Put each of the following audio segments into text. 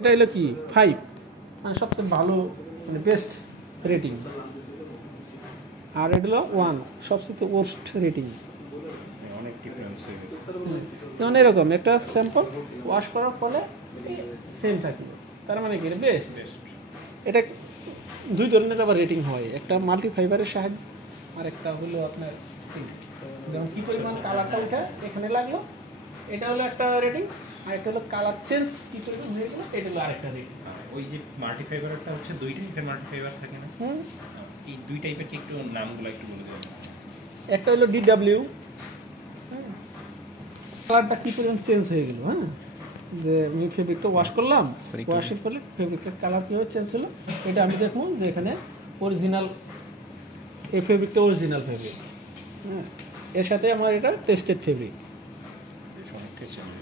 এটা হলো কি 5 মানে সবচেয়ে ভালো মানে বেস্ট রেটিং, আর এটা হলো 1 সবচেয়ে ওয়ার্স্ট রেটিং। অনেক ডিফারেন্স হয়ে গেছে। যেমন এরকম একটা স্যাম্পল ওয়াশ করার ফলে সেম থাকে, তার মানে কি বেস্ট। এটা দুই ধরনের আবার রেটিং হয়, একটা মাল্টি ফাইবারের সাহায্যে আর একটা হলো আপনার যেমন কি পরিমাণ কালারটা উঠে এখানে লাগলো, এটা হলো একটা রেটিং, আর একটা হলো কালার চেঞ্জ কি পরিমাণ হয়ে গেলো, এটা হলো আরেকটা রেটিং। ওই যে মাল্টি ফাইবারটা হচ্ছে দুইটা টাইপের মাল্টি ফাইবার থাকে না, এই দুই টাইপের কি একটু নামগুলো একটু বলে দেবেন? একটা হলো ডিডব্লিউ, কালারটা কি পরিমাণ চেঞ্জ হয়ে গেল, হ্যাঁ যে আমি ফেব্রিকটা ওয়াশ করলাম, ওয়াশের ফলে ফেব্রিকের কালার কীভাবে চেঞ্জ হলো এটা আমি দেখবো যে এখানে অরিজিনাল এই ফেব্রিকটা অরিজিনাল ফেব্রিক, হ্যাঁ এর সাথে আমার এটা টেস্টেড ফেব্রিক,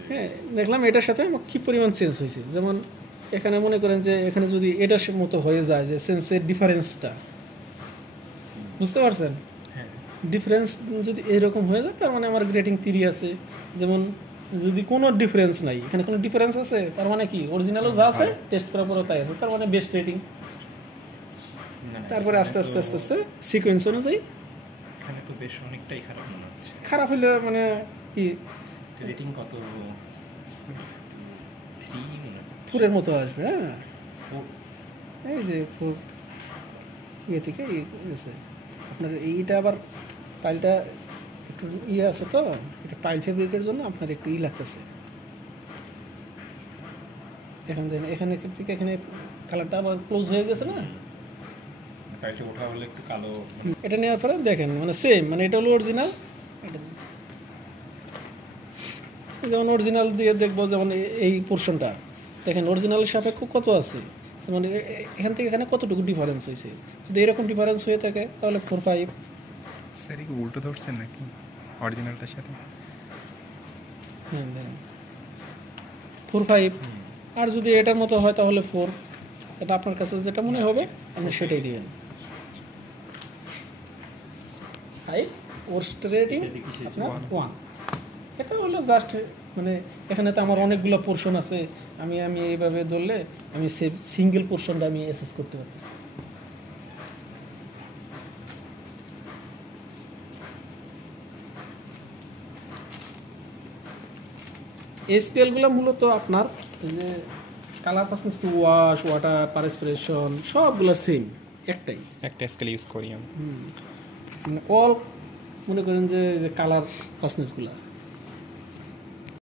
হ্যাঁ দেখলাম এটার সাথে আমার কী পরিমাণ চেঞ্জ হয়েছে। যেমন এখানে মনে করেন যে এখানে যদি এটার মতো হয়ে যায় যে সেন্সের ডিফারেন্সটা, বুঝতে পারছেন, ডিফারেন্স যদি এরকম হয়ে যায় তার মানে আমার গ্রেটিং 3 আছে। যেমন যদি কোনো ডিফারেন্স নাই, এখানে কোনো ডিফারেন্স আছে তার মানে কি অরিজিনালও যা আছে টেস্ট করার পরও তাই আছে, তার মানে বেস্ট রেটিং। তারপরে আস্তে আস্তে আস্তে আস্তে সিকোয়েন্স অনুযায়ী এখানে তো বেশ অনেকটাই খারাপ মনে হচ্ছে। খারাপ হলে মানে কি রেটিং কত 3 4-এর মতো আসবে, হ্যাঁ এই যে 4 ইয়ে থেকে গেছে আপনার এইটা। আবার পাইলটা একটু ইয়ে আছে তো, এটা পাইল ফেব্রিকের জন্য আপনার একটু লাগতেছে এখানে থেকে এখানে কালারটা আবার ক্লোজ হয়ে গেছে না, পাইলটা ওঠা হলে একটু কালো। এটা নেওয়ার পরে দেখেন মানে সেম, মানে এটা হলো অরিজিনাল, এটা যেমন অরিজিনাল দিয়ে দেখবো যেমন এই পোর্শনটা দেখেন অরিজিনালের সাপেক্ষ কত আছে, মানে এখান থেকে এখানে কতটুকু ডিফারেন্স হয়েছে। যদি এরকম ডিফারেন্স হয়ে থাকে তাহলে 4-5। স্যার কি উল্টো ধরছেন নাকি অরিজিনালটার সাথে? হ্যাঁ দেখেন 4-5, আর যদি এটার মতো হয় তাহলে 4। এটা আপনার কাছে যেটা মনে হবে আপনি সেটাই দিবেন। 5 ওয়ার্স্ট রেটিং আপনার 1। এটা হলো জাস্ট মানে এখানে তো আমার অনেকগুলো পোর্শন আছে, আমি এইভাবে ধরলে আমি সিঙ্গেল পোর্শনটা আমি অ্যাসেস করতে পারতেছি। এই স্কেলগুলো মূলত আপনার যে colour fastness to wash, water perspiration সবগুলো সেম, একটাই একটা স্কেল ইউজ করি আমি। মানে অল মনে করেন যে কালার পার্সেন্সগুলো